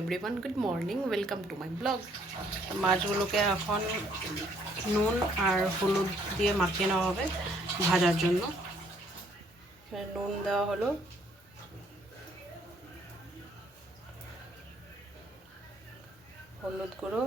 Everyone, good morning, welcome to my blog. মাছগুলোকে এখন নুন আর হলুদ দিয়ে মাখিয়ে নেওয়া হবে ভাজার জন্য। নুন দেওয়া হলো, হলুদ গুঁড়ো,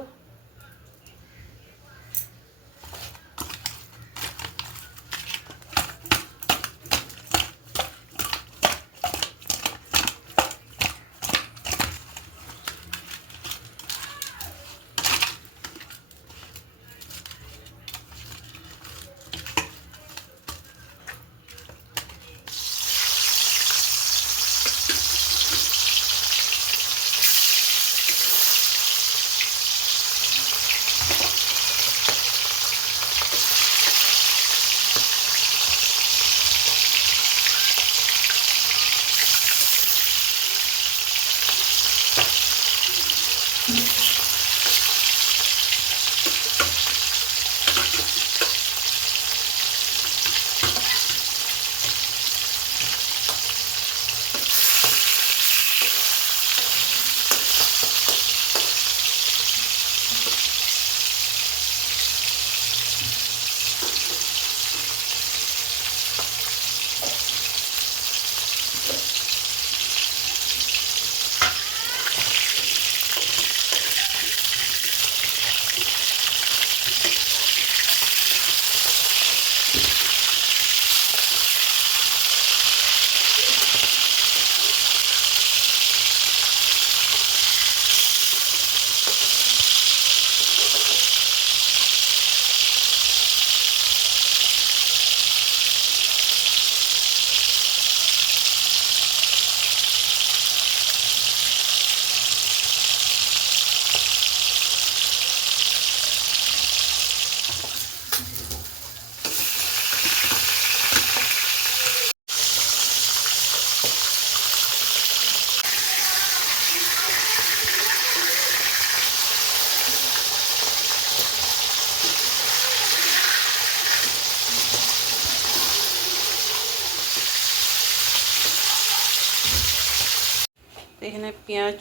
এখানে পেঁয়াজ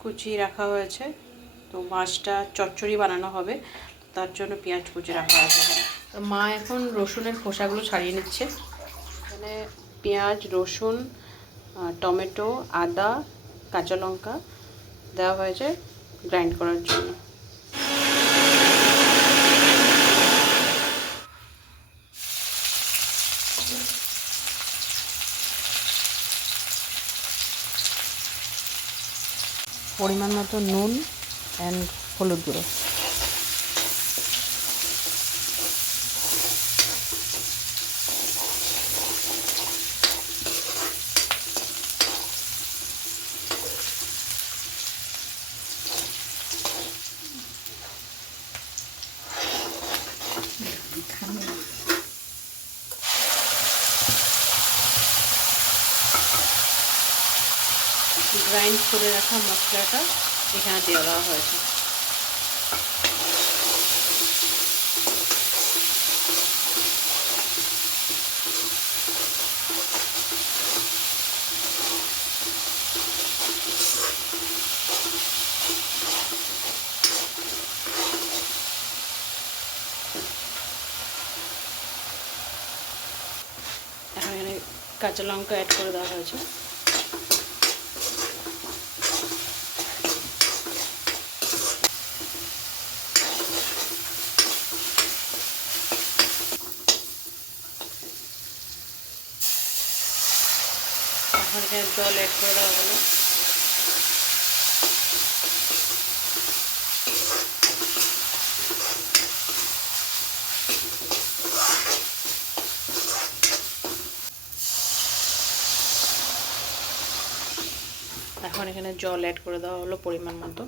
কুচি রাখা হয়েছে। তো মাছটা চচ্চড়ি বানানো হবে, তার জন্য পেঁয়াজ কুচি রাখা হয়েছে। তো মা এখন রসুনের খোসাগুলো ছাড়িয়ে নিচ্ছে। এখানে পেঁয়াজ, রসুন, টমেটো, আদা, কাঁচা লঙ্কা দেওয়া হয়েছে গ্রাইন্ড করার জন্য। পরিমাণ মতো নুন অ্যান্ড হলুদ গুঁড়ো। গ্রাইন্ড করে রাখা মশলাটা এখানে দিয়ে দেওয়া হয়েছে। এখন এখানে কাঁচা লঙ্কা অ্যাড করে দেওয়া হয়েছে। এখন এখানে জল অ্যাড করে দেওয়া হলো। এখন এখানে জল অ্যাড করে দেওয়া হলো পরিমাণ মতো।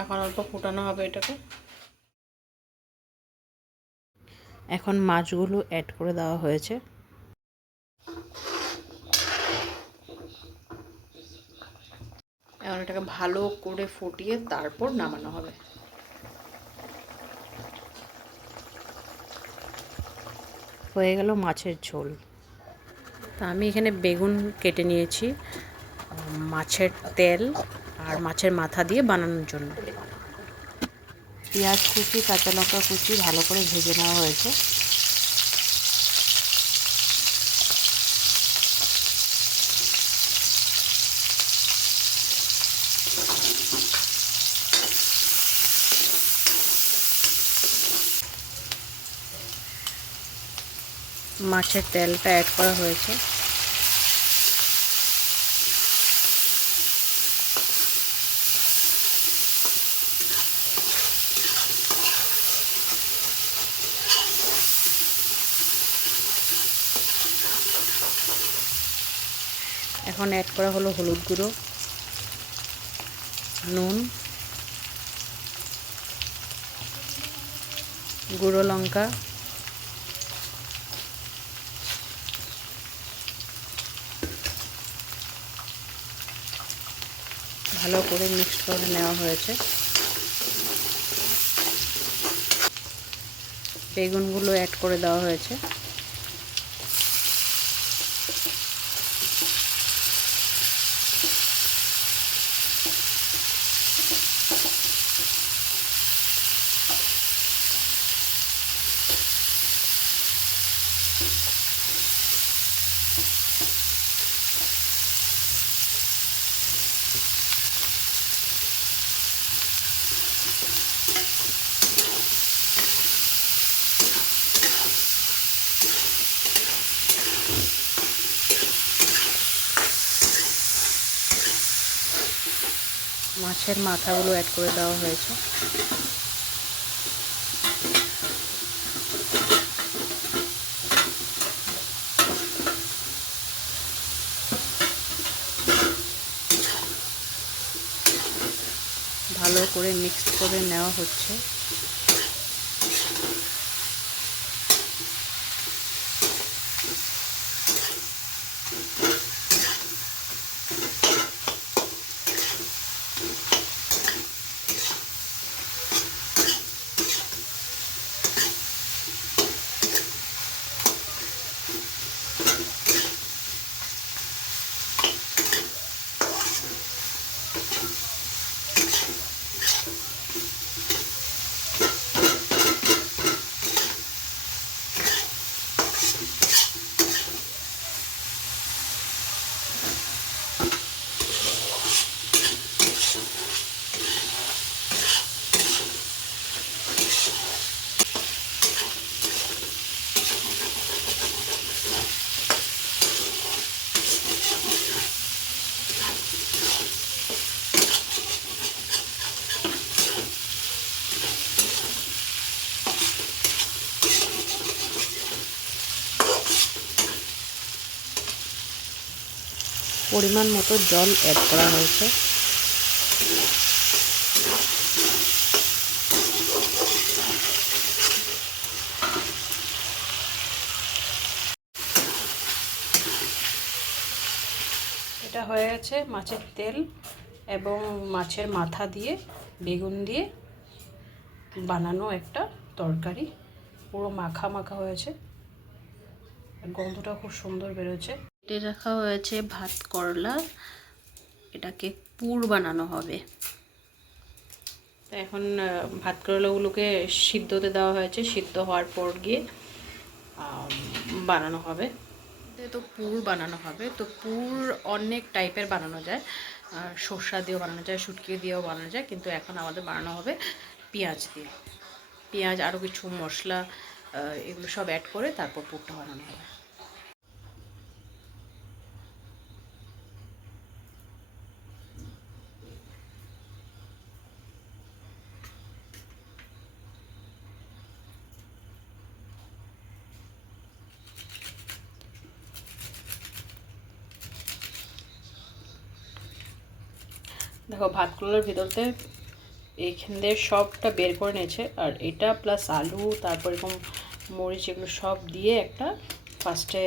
এখন অল্প ফুটানো হবে এটাকে। এখন মাছগুলো অ্যাড করে দেওয়া হয়েছে। এখন এটাকে ভালো করে ফুটিয়ে তারপর নামানো হবে। হয়ে গেল মাছের ঝোল। তো আমি এখানে বেগুন কেটে নিয়েছি মাছের তেল আর মাছের মাথা দিয়ে বানানোর জন্য। পেঁয়াজ কুচি, কাঁচা লঙ্কা কুচি ভালো করে ভেজে নেওয়া হয়েছে। মাছের তেলটা অ্যাড করা হয়েছে। এখন অ্যাড করা হলো হলুদ গুঁড়ো, নুন, গুঁড়ো লঙ্কা, ভালো করে মিক্সড করে নেওয়া হয়েছে। বেগুনগুলো অ্যাড করে দেওয়া হয়েছে। মাছের মাথাগুলো অ্যাড করে দেওয়া হয়েছে। ভালো করে মিক্সড করে নেওয়া হচ্ছে। পরিমাণ মতো জল অ্যাড করা হয়েছে। এটা হয়ে গেছে মাছের তেল এবং মাছের মাথা দিয়ে বেগুন দিয়ে বানানো একটা তরকারি। পুরো মাখা মাখা হয়েছে, গন্ধটা খুব সুন্দর বেরোচ্ছে। কেটে রাখা হয়েছে ভাত করলা, এটাকে পুর বানানো হবে। তো এখন ভাত করলাগুলোকে সিদ্ধতে দেওয়া হয়েছে, সিদ্ধ হওয়ার পর গিয়ে বানানো হবে। তো পুর বানানো হবে। তো পুর অনেক টাইপের বানানো যায়, সর্ষা দিয়েও বানানো যায়, শুটকি দিয়েও বানানো যায়, কিন্তু এখন আমাদের বানানো হবে পেঁয়াজ দিয়ে। পেঁয়াজ আরও কিছু মশলা এগুলো সব অ্যাড করে তারপর পুরটা বানানো হবে। দেখো ভাতগুলোর ভিতরতে এইখান দিয়ে সবটা বের করে নিয়েছে, আর এটা প্লাস আলু তারপর এরকম মরিচ এগুলো সব দিয়ে একটা ফার্স্টে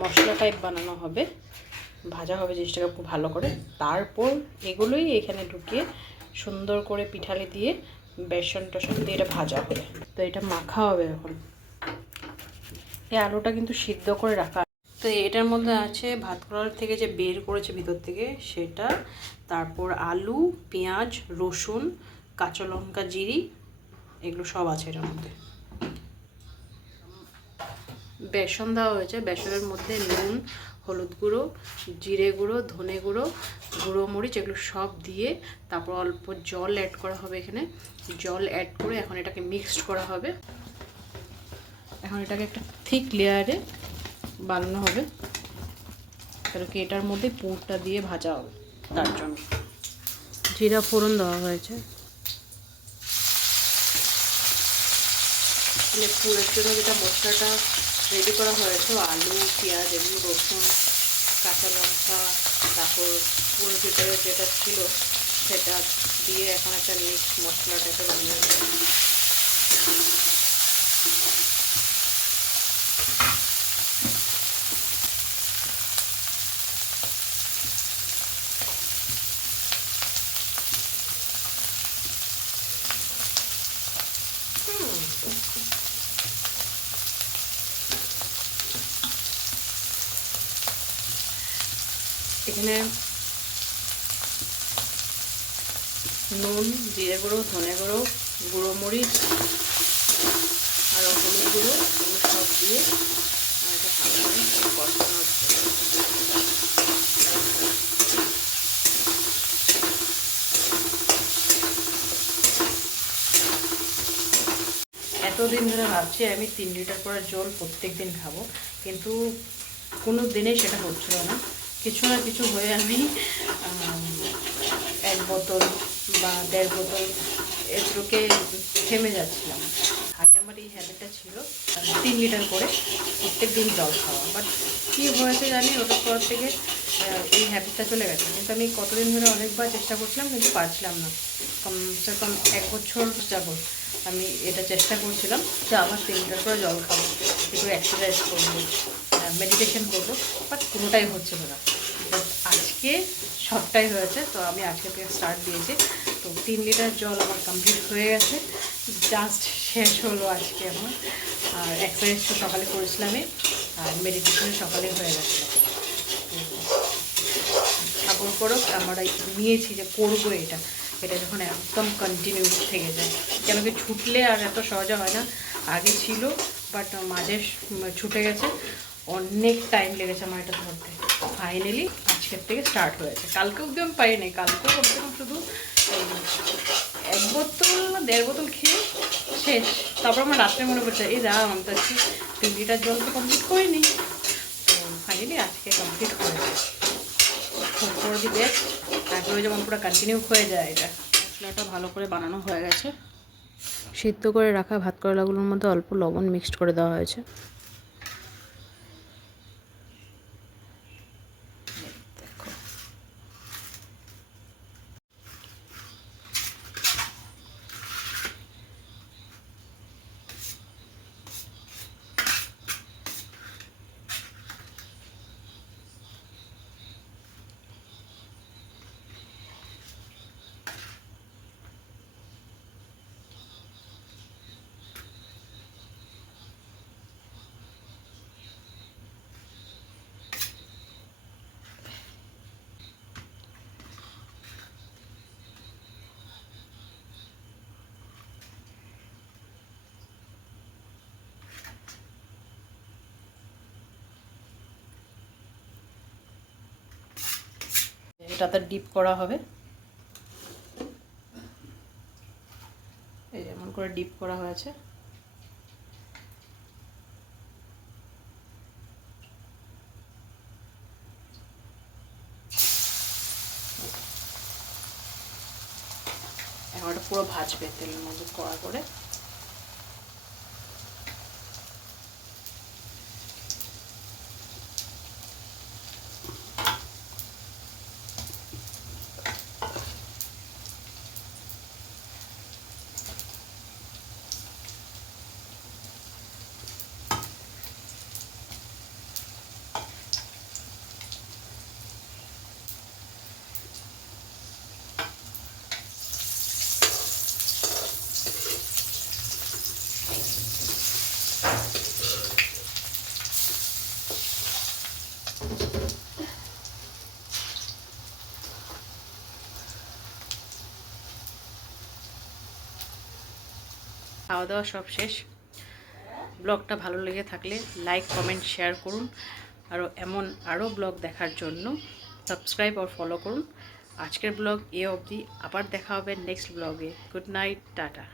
মশলা টাইপ বানানো হবে, ভাজা হবে জিনিসটাকে খুব ভালো করে। তারপর এগুলোই এখানে ঢুকিয়ে সুন্দর করে পিঠালি দিয়ে বেসন টেসন দিয়ে এটা ভাজা হবে। তো এটা মাখা হবে এখন। এই আলুটা কিন্তু সিদ্ধ করে রাখা। তো এটার মধ্যে আছে ভাত করার থেকে যে বের করেছে ভিতর থেকে সেটা, তারপর আলু, পেঁয়াজ, রসুন, কাঁচা লঙ্কা, জিরি, এগুলো সব আছে এটার মধ্যে। বেসন দেওয়া হয়েছে, বেসনের মধ্যে নুন, হলুদ গুঁড়ো, জিরে গুঁড়ো, ধনে গুঁড়ো, গুঁড়ো মরিচ, এগুলো সব দিয়ে তারপর অল্প জল অ্যাড করা হবে। এখানে জল অ্যাড করে এখন এটাকে মিক্সড করা হবে। এখন এটাকে একটা থিক লেয়ারে বানানো হবে, কারণ কি এটার মধ্যে পুরটা দিয়ে ভাজা হবে, তার জন্য জিরা ফোড়ন দেওয়া হয়েছে। মানে পুরের জন্য যেটা মশলাটা রেডি করা হয়েছে, আলু, পেঁয়াজ, এগুলো, রসুন, কাঁচা লঙ্কা, তারপর পুরের ভিতরে যেটা ছিল সেটা দিয়ে এখন একটা মিক্স মশলাটাকে বানিয়ে নেব। এখানে নুন, জিরে গুঁড়ো, ধনে গুঁড়ো, গুঁড়ো মরিচ আর হলুদ গুঁড়ো, এগুলো সব দিয়ে এটা ভালো করে কষানো হচ্ছে। এতদিন ধরে ভাবছি আমি 3 লিটার করে জল প্রত্যেক দিন খাবো, কিন্তু কোনো দিনেই সেটা হচ্ছিল না। কিছু না কিছু হয়ে আমি 1 বোতল বা 1.5 বোতল এগুলোকে থেমে যাচ্ছিলাম। আগে আমার এই হ্যাবিটটা ছিল 3 লিটার করে প্রত্যেক দিন জল খাওয়া, বাট কী হয়েছে জানি ওটার পর থেকে এই হ্যাবিটটা চলে গেছে। কিন্তু আমি কতদিন ধরে অনেকবার চেষ্টা করছিলাম কিন্তু পারছিলাম না। কমসে কম 1 বছর যাবত আমি এটা চেষ্টা করছিলাম যে আবার 3 লিটার করে জল খাবো, একটু এক্সারসাইজ করবো, মেডিটেশন করবো, বাট কোনোটাই হচ্ছিল না। বাট আজকে সবটাই হয়েছে, তো আমি আজকে থেকে স্টার্ট দিয়েছি। তো 3 লিটার জল আমার কমপ্লিট হয়ে গেছে, জাস্ট শেষ হলো আজকে আমার। আর এক্সারসাইজ তো সকালে করেছিলামই, আর মেডিটেশন সকালে হয়ে গেছিলো। ঠাকুর করো আমরা নিয়েছি যে করবো এটা যখন একদম কন্টিনিউ থেকে যায়, কেন কি ছুটলে আর এত সহজে হয় না। আগে ছিল বাট মাঝে ছুটে গেছে, অনেক টাইম লেগেছে আমার এটা ধরতে। ফাইনালি আজকের থেকে স্টার্ট হয়েছে। কালকে অবধি আমি পাইনি, কালকেও কমসে কম শুধু 1 বোতল না 1.5 বোতল খেয়ে শেষ। তারপর আমার রাত্রে মনে পড়ছে এই রাম আমি তো আজকে 3 লিটার জল তো কমপ্লিট করিনি। তো ফাইনালি আজকে কমপ্লিট হয়েছে। ফর দি বেস্ট, তারপরে যেমন পুরো কন্টিনিউ হয়ে যায়। এটা মশলাটা ভালো করে বানানো হয়ে গেছে। সিদ্ধ করে রাখা ভাত করলাগুলোর মধ্যে অল্প লবণ মিক্সড করে দেওয়া হয়েছে। এটাতে ডিপ করা হবে, এই যেমন করে ডিপ করা হয়েছে। এখন এটা পুরো ভাজবে তেলের মধ্যে কড়া করে। খাওয়া দাওয়া সব শেষ। ব্লগটা ভালো লেগে থাকলে লাইক কমেন্ট শেয়ার করুন, আরও ব্লগ দেখার জন্য সাবস্ক্রাইব আর ফলো করুন। আজকের ব্লগ এ অবধি, আবার দেখা হবে নেক্সট ব্লগে। Good night, tata.